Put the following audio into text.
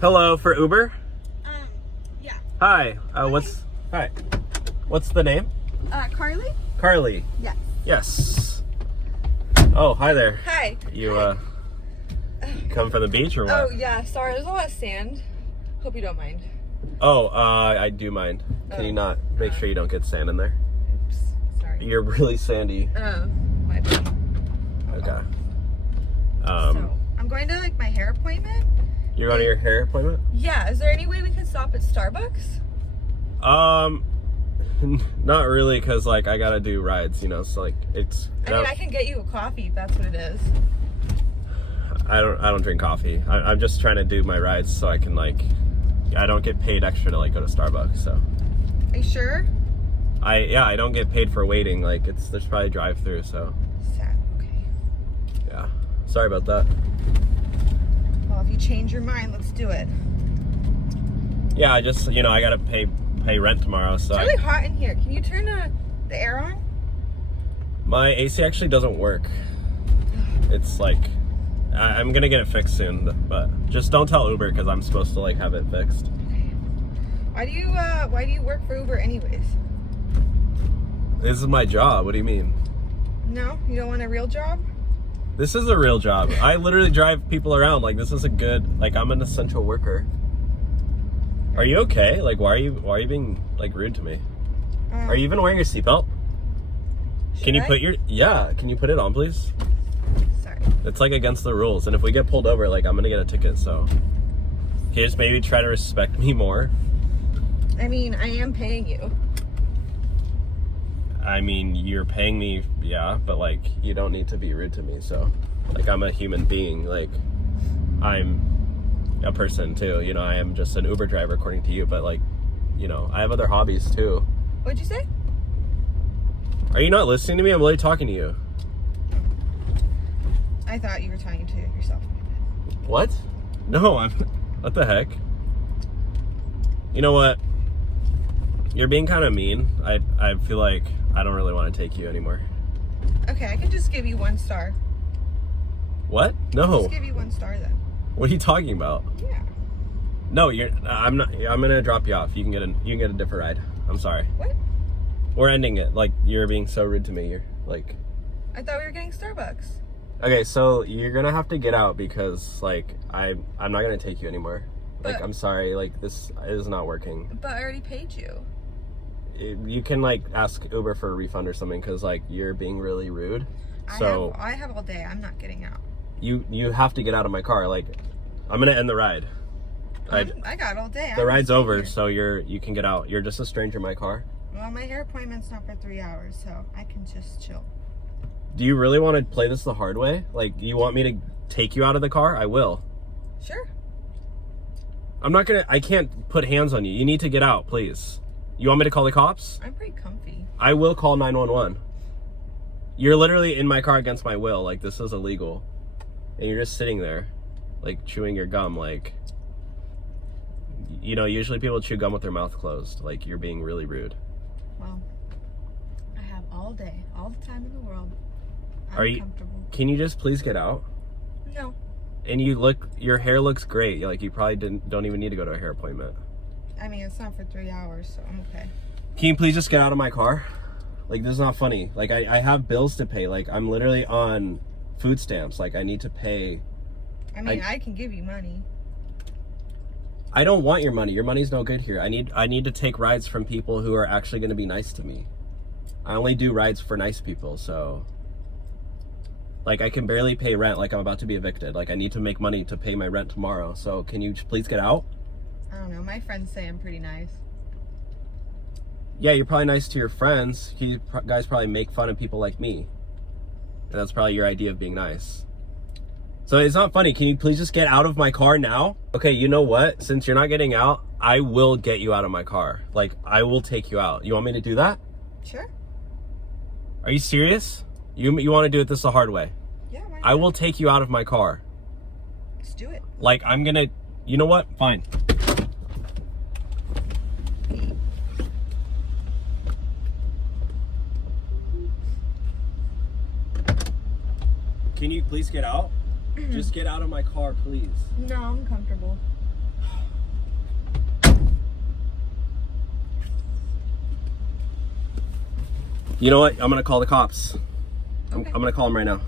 Hello, for Uber? Yeah. Hi. Hi. What's the name? Carly? Carly. Yes. Yes. Oh, hi there. Hi. You Hi. you come from the beach or what? Oh, yeah. Sorry, there's a lot of sand. Hope you don't mind. Oh, I do mind. Can you not make sure you don't get sand in there? Oops. Sorry. You're really sandy. Oh, my bad. Okay. So, I'm going to, my hair appointment. You're going to your hair appointment? Yeah. Is there any way we can stop at Starbucks? Not really, because, I gotta do rides, so, it's... I mean, I can get you a coffee if that's what it is. I don't drink coffee. I'm just trying to do my rides so I can, I don't get paid extra to, go to Starbucks, so... Are you sure? I don't get paid for waiting, there's probably drive-through, so... Sad. Okay. Yeah. Sorry about that. Well, if you change your mind, let's do it. Yeah, I just, I gotta pay rent tomorrow, so... It's really hot in here. Can you turn the air on? My AC actually doesn't work. It's I'm gonna get it fixed soon, but just don't tell Uber because I'm supposed to have it fixed. Okay. Why do you work for Uber anyways? This is my job. What do you mean? No? You don't want a real job? This is a real job. I literally drive people around. This is a good, I'm an essential worker. Are you okay? Why are you being rude to me? Are you even wearing your seatbelt? Can you put can you put it on, please? Sorry. It's against the rules, and if we get pulled over, I'm gonna get a ticket, so can you just maybe try to respect me more? I mean, I am paying you. I mean, you're paying me, yeah, but you don't need to be rude to me, so I'm a human being, I'm a person too, I am just an Uber driver according to you, but I have other hobbies too. What'd you say? Are you not listening to me? I'm literally talking to you. I thought you were talking to yourself. What? No, what the heck? You know what? You're being kind of mean. I feel like I don't really want to take you anymore. Okay, I can just give you 1 star. What? No. I'll just give you 1 star then. What are you talking about? Yeah. No, I'm not. I'm gonna drop you off. You can get a different ride. I'm sorry. What? We're ending it. You're being so rude to me. You're I thought we were getting Starbucks. Okay, so you're gonna have to get out because I'm not gonna take you anymore. I'm sorry. This is not working. But I already paid you. You can ask Uber for a refund or something because you're being really rude. So I have all day. I'm not getting out. you have to get out of my car. I'm gonna end the ride. I got all day. The ride's over, so you can get out. You're just a stranger in my car. Well, my hair appointment's not for 3 hours, so I can just chill. Do you really want to play this the hard way? You want me to take you out of the car? I will. Sure. I can't put hands on you. You need to get out, please. You want me to call the cops? I'm pretty comfy. I will call 911. You're literally in my car against my will. This is illegal. And you're just sitting there, chewing your gum, usually people chew gum with their mouth closed. You're being really rude. Well, I have all day, all the time in the world. I'm comfortable. Can you just please get out? No. And your hair looks great. You probably don't even need to go to a hair appointment. I mean, it's not for 3 hours, so I'm okay. Can you please just get out of my car? This is not funny. I have bills to pay. I'm literally on food stamps. I need to pay. I mean, I can give you money. I don't want your money. Your money's no good here. I need to take rides from people who are actually going to be nice to me. I only do rides for nice people, so... I can barely pay rent. I'm about to be evicted. I need to make money to pay my rent tomorrow. So can you please get out? I don't know. My friends say I'm pretty nice. Yeah, you're probably nice to your friends. You guys probably make fun of people like me. And that's probably your idea of being nice. So it's not funny. Can you please just get out of my car now? Okay, you know what? Since you're not getting out, I will get you out of my car. I will take you out. You want me to do that? Sure. Are you serious? You want to do it this the hard way? Yeah, why not? I will take you out of my car. Let's do it. I'm gonna... You know what? Fine. Can you please get out? Just get out of my car, please. No, I'm comfortable. You know what? I'm gonna call the cops. Okay. I'm gonna call them right now.